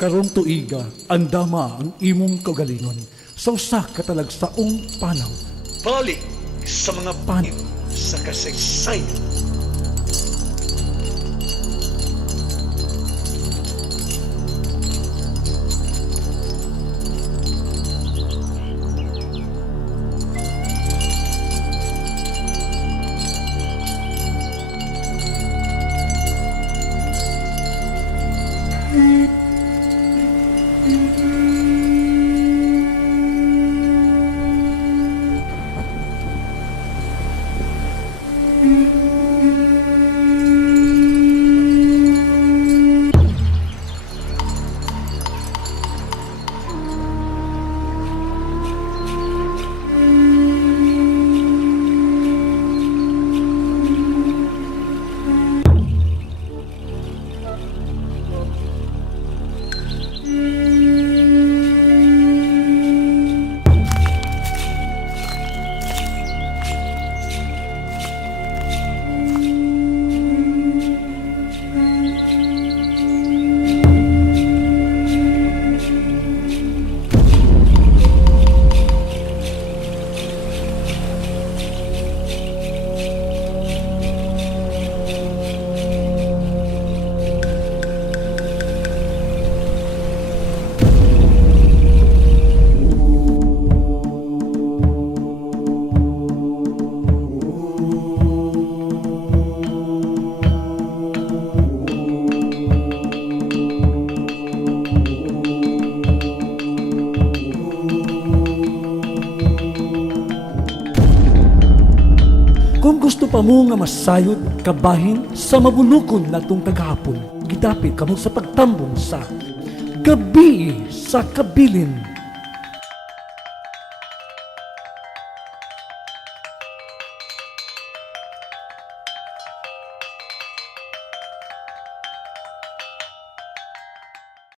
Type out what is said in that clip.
Karong tuiga, andama ang imong kaugalingon sa usa ka talagsaong panaw. Balik sa mga panig sa kasaysayan. Kung gusto pa mo nga masayod kabahin sa mabulukon natong kagahapon, gidapit kamo sa pagtambong sa Gabi sa Kabilin.